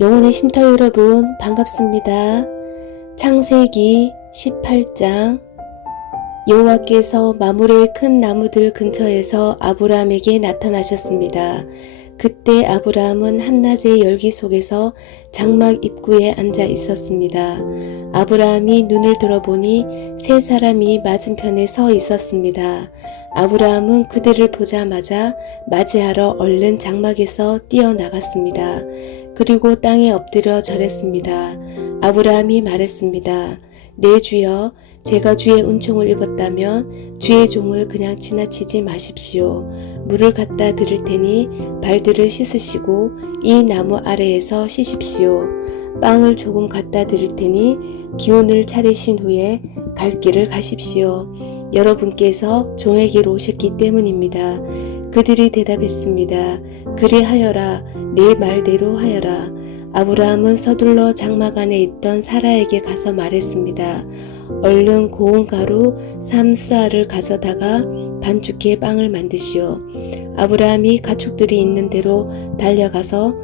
영혼의 쉼터 여러분 반갑습니다. 창세기 18장 여호와께서 마므레의 큰 나무들 근처에서 아브라함에게 나타나셨습니다. 그때 아브라함은 한낮의 열기 속에서 장막 입구에 앉아 있었습니다. 아브라함이 눈을 들어보니 세 사람이 맞은편에 서 있었습니다. 아브라함은 그들을 보자마자 맞이하러 얼른 장막에서 뛰어나갔습니다. 그리고 땅에 엎드려 절했습니다. 아브라함이 말했습니다. 내 주여, 제가 주의 은총을 입었다면 주의 종을 그냥 지나치지 마십시오. 물을 갖다 드릴 테니 발들을 씻으시고 이 나무 아래에서 쉬십시오. 빵을 조금 갖다 드릴 테니 기운을 차리신 후에 갈 길을 가십시오. 여러분께서 종에게로 오셨기 때문입니다. 그들이 대답했습니다. 그리하여라, 네 말대로 하여라. 아브라함은 서둘러 장막 안에 있던 사라에게 가서 말했습니다. 얼른 고운 가루 3쌀을 가져다가 반죽해 빵을 만드시오. 아브라함이 가축들이 있는 대로 달려가서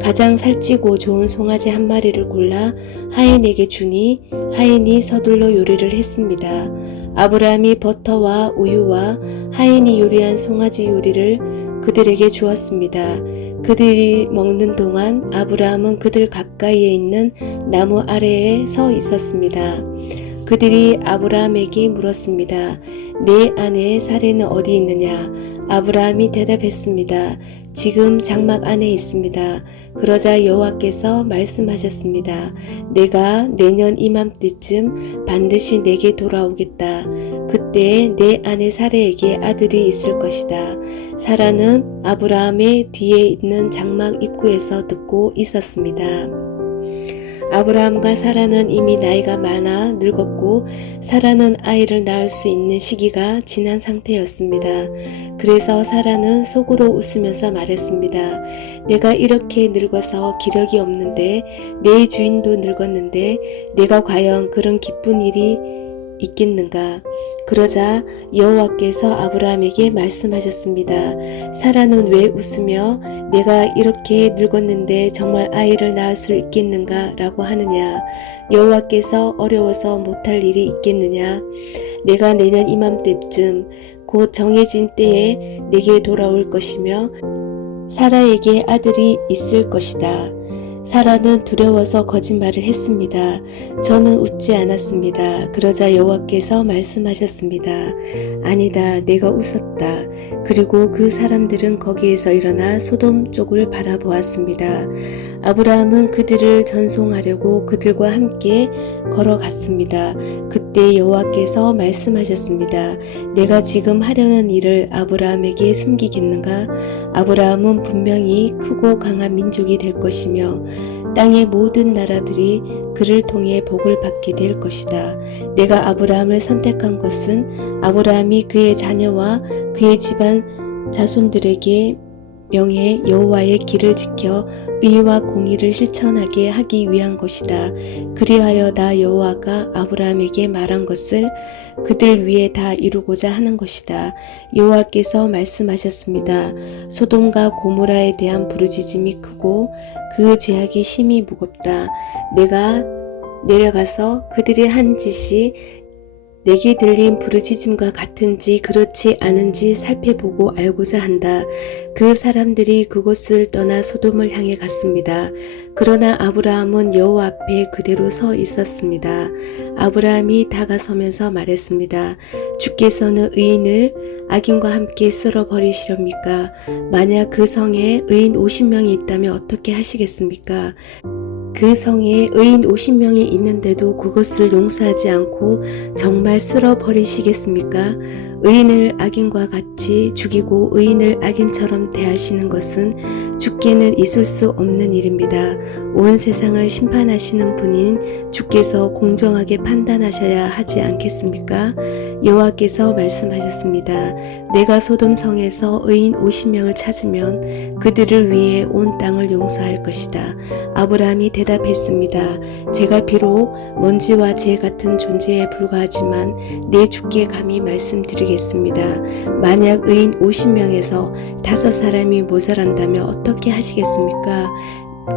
가장 살찌고 좋은 송아지 한 마리를 골라 하인에게 주니 하인이 서둘러 요리를 했습니다. 아브라함이 버터와 우유와 하인이 요리한 송아지 요리를 그들에게 주었습니다. 그들이 먹는 동안 아브라함은 그들 가까이에 있는 나무 아래에 서 있었습니다. 그들이 아브라함에게 물었습니다. 네 아내의 사례는 어디 있느냐? 아브라함이 대답했습니다. 지금 장막 안에 있습니다. 그러자 여호와께서 말씀하셨습니다. 내가 내년 이맘때쯤 반드시 내게 돌아오겠다. 그때 내 아내 사레에게 아들이 있을 것이다. 사라는 아브라함의 뒤에 있는 장막 입구에서 듣고 있었습니다. 아브라함과 사라는 이미 나이가 많아 늙었고 사라는 아이를 낳을 수 있는 시기가 지난 상태였습니다. 그래서 사라는 속으로 웃으면서 말했습니다. 내가 이렇게 늙어서 기력이 없는데 내 주인도 늙었는데 내가 과연 그런 기쁜 일이 있겠는가? 그러자 여호와께서 아브라함에게 말씀하셨습니다. 사라는 왜 웃으며 내가 이렇게 늙었는데 정말 아이를 낳을 수 있겠는가? 라고 하느냐? 여호와께서 어려워서 못할 일이 있겠느냐? 내가 내년 이맘때쯤 곧 정해진 때에 내게 돌아올 것이며 사라에게 아들이 있을 것이다. 사라는 두려워서 거짓말을 했습니다. 저는 웃지 않았습니다. 그러자 여호와께서 말씀하셨습니다. 아니다, 내가 웃었다. 그리고 그 사람들은 거기에서 일어나 소돔 쪽을 바라보았습니다. 아브라함은 그들을 전송하려고 그들과 함께 걸어갔습니다. 그때 여호와께서 말씀하셨습니다. 내가 지금 하려는 일을 아브라함에게 숨기겠는가? 아브라함은 분명히 크고 강한 민족이 될 것이며 땅의 모든 나라들이 그를 통해 복을 받게 될 것이다. 내가 아브라함을 선택한 것은 아브라함이 그의 자녀와 그의 집안 자손들에게 명해 여호와의 길을 지켜 의와 공의를 실천하게 하기 위한 것이다. 그리하여 나 여호와가 아브라함에게 말한 것을 그들 위에 다 이루고자 하는 것이다. 여호와께서 말씀하셨습니다. 소돔과 고모라에 대한 부르짖음이 크고 그 죄악이 심히 무겁다. 내가 내려가서 그들이 한 짓이 내게 들린 부르짖음과 같은지 그렇지 않은지 살펴보고 알고자 한다. 그 사람들이 그곳을 떠나 소돔을 향해 갔습니다. 그러나 아브라함은 여호와 앞에 그대로 서 있었습니다. 아브라함이 다가서면서 말했습니다. 주께서는 의인을 악인과 함께 쓸어버리시렵니까? 만약 그 성에 의인 50명이 있다면 어떻게 하시겠습니까? 그 성에 의인 50명이 있는데도 그것을 용서하지 않고 정말 쓸어버리시겠습니까? 의인을 악인과 같이 죽이고 의인을 악인처럼 대하시는 것은 주께는 있을 수 없는 일입니다. 온 세상을 심판하시는 분인 주께서 공정하게 판단하셔야 하지 않겠습니까? 여호와께서 말씀하셨습니다. 내가 소돔 성에서 의인 50명을 찾으면 그들을 위해 온 땅을 용서할 것이다. 아브라함이 대답했습니다. 제가 비록 먼지와 재 같은 존재에 불과하지만 내 주께 감히 말씀드리겠습니다. 만약 의인 50명에서 5사람이 모자란다면 어떻게 하시겠습니까?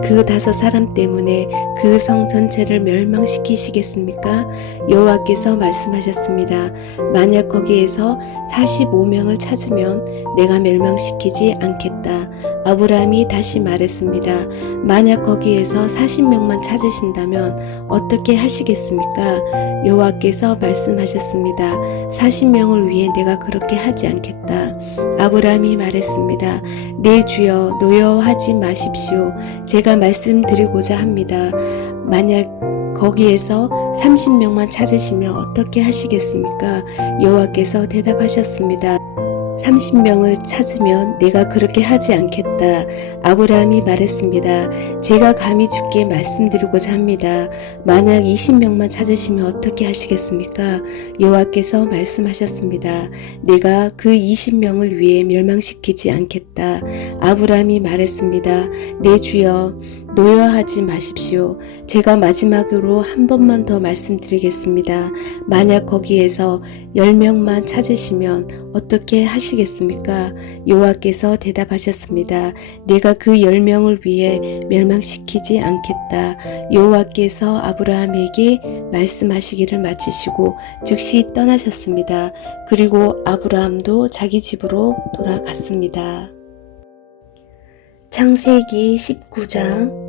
그 5사람 때문에 그 성 전체를 멸망시키시겠습니까? 여호와께서 말씀하셨습니다. 만약 거기에서 45명을 찾으면 내가 멸망시키지 않겠다. 아브라함이 다시 말했습니다. 만약 거기에서 40명만 찾으신다면 어떻게 하시겠습니까? 여호와께서 말씀하셨습니다. 40명을 위해 내가 그렇게 하지 않겠다. 아브라함이 말했습니다. 네 주여, 노여워하지 마십시오. 제가 말씀드리고자 합니다. 만약 거기에서 30명만 찾으시면 어떻게 하시겠습니까? 여호와께서 대답하셨습니다. 30명을 찾으면 내가 그렇게 하지 않겠다. 아브라함이 말했습니다. 제가 감히 주께 말씀드리고자 합니다. 만약 20명만 찾으시면 어떻게 하시겠습니까? 여호와께서 말씀하셨습니다. 내가 그 20명을 위해 멸망시키지 않겠다. 아브라함이 말했습니다. 내 주여, 노여하지 마십시오. 제가 마지막으로 한 번만 더 말씀드리겠습니다. 만약 거기에서 10명만 찾으시면 어떻게 하시겠습니까? 여호와께서 대답하셨습니다. 내가 그 10명을 위해 멸망시키지 않겠다. 여호와께서 아브라함에게 말씀하시기를 마치시고 즉시 떠나셨습니다. 그리고 아브라함도 자기 집으로 돌아갔습니다. 창세기 19장.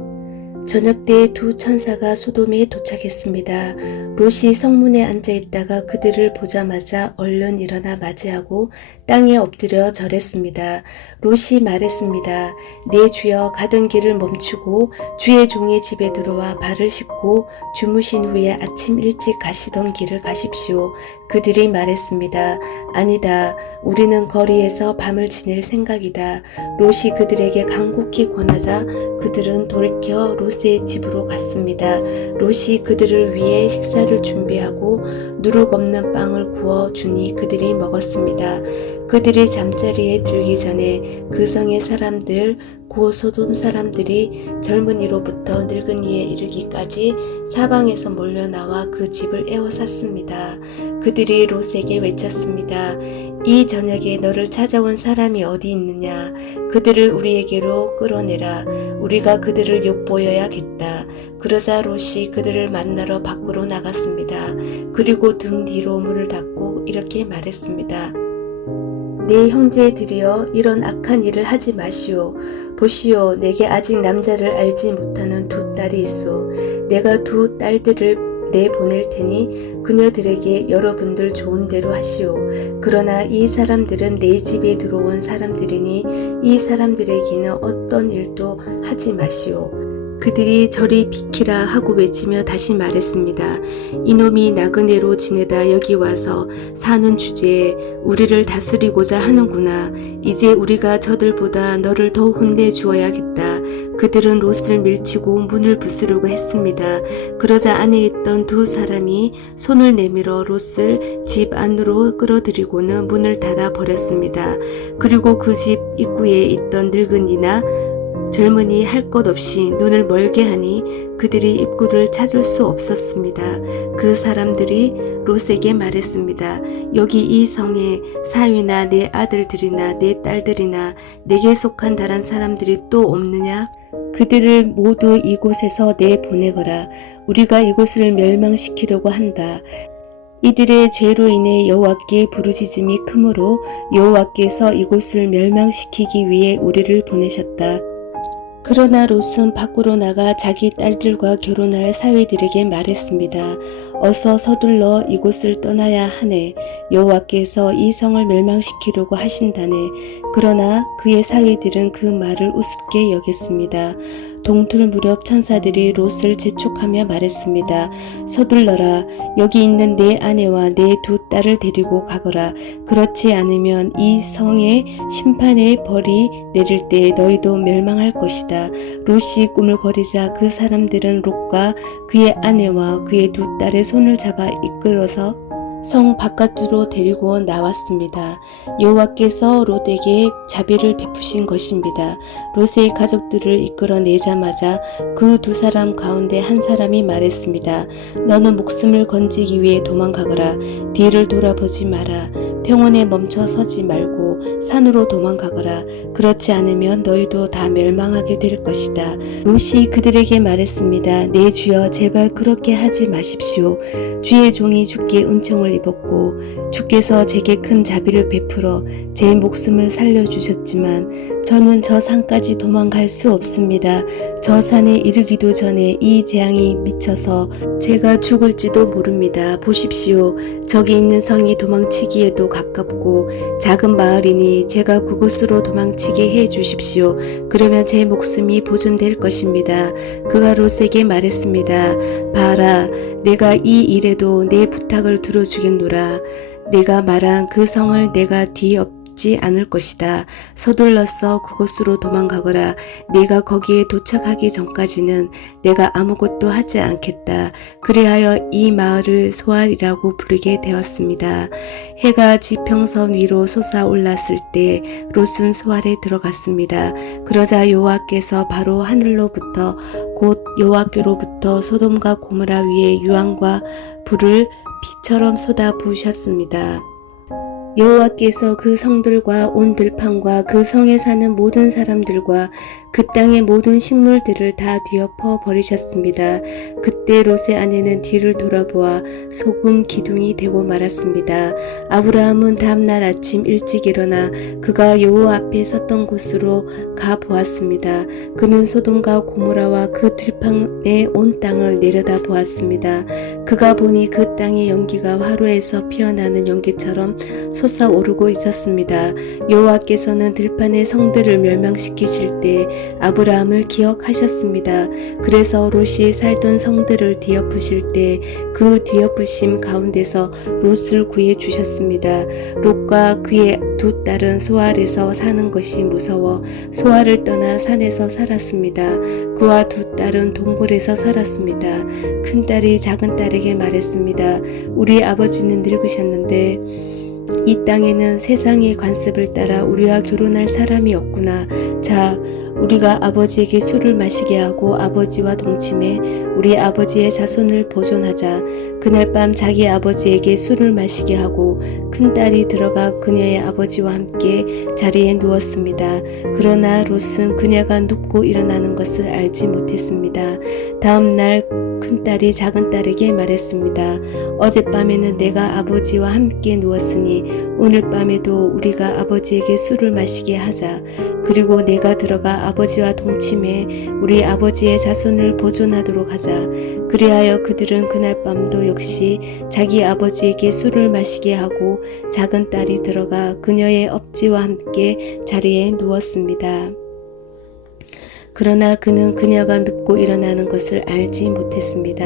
저녁 때 두 천사가 소돔에 도착했습니다. 롯이 성문에 앉아있다가 그들을 보자마자 얼른 일어나 맞이하고 땅에 엎드려 절했습니다. 롯이 말했습니다. 내 주여, 가던 길을 멈추고 주의 종의 집에 들어와 발을 씻고 주무신 후에 아침 일찍 가시던 길을 가십시오. 그들이 말했습니다. 아니다. 우리는 거리에서 밤을 지낼 생각이다. 롯이 그들에게 간곡히 권하자 그들은 돌이켜 롯의 집으로 갔습니다. 롯이 그들을 위해 식사를 준비하고 누룩 없는 빵을 구워 주니 그들이 먹었습니다. 그들이 잠자리에 들기 전에 그 성의 사람들, 고 소돔 사람들이 젊은이로부터 늙은이에 이르기까지 사방에서 몰려나와 그 집을 에워쌌습니다. 그들이 롯에게 외쳤습니다. 이 저녁에 너를 찾아온 사람이 어디 있느냐? 그들을 우리에게로 끌어내라. 우리가 그들을 엿보여야겠다. 그러자 롯이 그들을 만나러 밖으로 나갔습니다. 그리고 등 뒤로 문을 닫고 이렇게 말했습니다. 내 형제들이여, 이런 악한 일을 하지 마시오. 보시오, 내게 아직 남자를 알지 못하는 두 딸이 있소. 내가 두 딸들을 내보낼 테니 그녀들에게 여러분들 좋은 대로 하시오. 그러나 이 사람들은 내 집에 들어온 사람들이니 이 사람들에게는 어떤 일도 하지 마시오. 그들이 저리 비키라 하고 외치며 다시 말했습니다. 이놈이 나그네로 지내다 여기 와서 사는 주제에 우리를 다스리고자 하는구나. 이제 우리가 저들보다 너를 더 혼내주어야겠다. 그들은 롯을 밀치고 문을 부수려고 했습니다. 그러자 안에 있던 두 사람이 손을 내밀어 롯을 집 안으로 끌어들이고는 문을 닫아 버렸습니다. 그리고 그 집 입구에 있던 늙은이나 젊은이 할 것 없이 눈을 멀게 하니 그들이 입구를 찾을 수 없었습니다. 그 사람들이 롯에게 말했습니다. 여기 이 성에 사위나 내 아들들이나 내 딸들이나 내게 속한 다른 사람들이 또 없느냐? 그들을 모두 이곳에서 내보내거라. 우리가 이곳을 멸망시키려고 한다. 이들의 죄로 인해 여호와께 부르짖음이 크므로 여호와께서 이곳을 멸망시키기 위해 우리를 보내셨다. 그러나 롯은 밖으로 나가 자기 딸들과 결혼할 사위들에게 말했습니다. 어서 서둘러 이곳을 떠나야 하네. 여호와께서 이 성을 멸망시키려고 하신다네. 그러나 그의 사위들은 그 말을 우습게 여겼습니다. 동틀 무렵 천사들이 롯을 재촉하며 말했습니다. 서둘러라. 여기 있는 내 아내와 내 두 딸을 데리고 가거라. 그렇지 않으면 이 성에 심판의 벌이 내릴 때 너희도 멸망할 것이다. 롯이 꾸물거리자 그 사람들은 롯과 그의 아내와 그의 두 딸의 손을 잡아 이끌어서 성 바깥으로 데리고 나왔습니다. 여호와께서 롯에게 자비를 베푸신 것입니다. 롯의 가족들을 이끌어내자마자 그 두 사람 가운데 한 사람이 말했습니다. 너는 목숨을 건지기 위해 도망가거라. 뒤를 돌아보지 마라. 평원에 멈춰 서지 말고 말고 산으로 도망가거라. 그렇지 않으면 너희도 다 멸망하게 될 것이다. 롯이 그들에게 말했습니다. 내 주여 제발 그렇게 하지 마십시오. 주의 종이 주께 은총을 입었고 주께서 제게 큰 자비를 베풀어 제 목숨을 살려주셨지만 저는 저 산까지 도망갈 수 없습니다. 저 산에 이르기도 전에 이 재앙이 미쳐서 제가 죽을지도 모릅니다. 보십시오. 저기 있는 성이 도망치기에도 가깝고 작은 마을이니 제가 그곳으로 도망치게 해 주십시오. 그러면 제 목숨이 보존될 것입니다. 그가 롯에게 말했습니다. 봐라, 내가 이 일에도 내 부탁을 들어주겠노라. 내가 말한 그 성을 내가 뒤엎지 않을 것이다. 서둘러서 그곳으로 도망가거라. 내가 거기에 도착하기 전까지는 내가 아무것도 하지 않겠다. 그리하여 이 마을을 소알이라고 부르게 되었습니다. 해가 지평선 위로 솟아올랐을 때 롯은 소알에 들어갔습니다. 그러자 여호와께서 바로 하늘로부터 곧 여호와께로부터 소돔과 고모라 위에 유황과 불을 비처럼 쏟아 부으셨습니다. 여호와께서 그 성들과 온 들판과 그 성에 사는 모든 사람들과 그 땅의 모든 식물들을 다 뒤엎어 버리셨습니다. 그때 롯의 아내는 뒤를 돌아보아 소금 기둥이 되고 말았습니다. 아브라함은 다음날 아침 일찍 일어나 그가 여호와 앞에 섰던 곳으로 가 보았습니다. 그는 소돔과 고모라와 그 들판의 온 땅을 내려다 보았습니다. 그가 보니 그 땅의 연기가 화로에서 피어나는 연기처럼 솟아오르고 있었습니다. 여호와께서는 들판의 성들을 멸망시키실 때 아브라함을 기억하셨습니다. 그래서 롯이 살던 성들을 뒤엎으실 때 그 뒤엎으심 가운데서 롯을 구해 주셨습니다. 롯과 그의 두 딸은 소알에서 사는 것이 무서워 소알을 떠나 산에서 살았습니다. 그와 두 딸은 동굴에서 살았습니다. 큰 딸이 작은 딸에게 말했습니다. 우리 아버지는 늙으셨는데 이 땅에는 세상의 관습을 따라 우리와 결혼할 사람이 없구나. 자, 우리가 아버지에게 술을 마시게 하고 아버지와 동침해 우리 아버지의 자손을 보존하자. 그날 밤 자기 아버지에게 술을 마시게 하고 큰딸이 들어가 그녀의 아버지와 함께 자리에 누웠습니다. 그러나 롯은 그녀가 눕고 일어나는 것을 알지 못했습니다. 다음 날 큰딸이 작은딸에게 말했습니다. 어젯밤에는 내가 아버지와 함께 누웠으니 오늘 밤에도 우리가 아버지에게 술을 마시게 하자. 그리고 내가 들어가 아버지와 동침해 우리 아버지의 자손을 보존하도록 하자. 그리하여 그들은 그날 밤도 역시 자기 아버지에게 술을 마시게 하고 작은딸이 들어가 그녀의 업지와 함께 자리에 누웠습니다. 그러나 그는 그녀가 눕고 일어나는 것을 알지 못했습니다.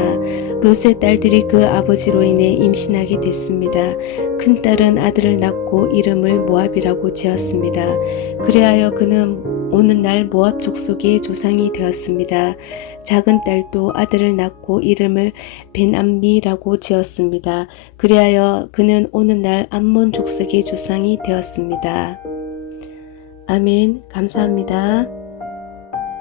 롯의 딸들이 그 아버지로 인해 임신하게 됐습니다. 큰딸은 아들을 낳고 이름을 모압이라고 지었습니다. 그리하여 그는 오는 날 모압 족속의 조상이 되었습니다. 작은 딸도 아들을 낳고 이름을 벤암미라고 지었습니다. 그리하여 그는 오는 날 암몬 족속의 조상이 되었습니다. 아멘. 감사합니다.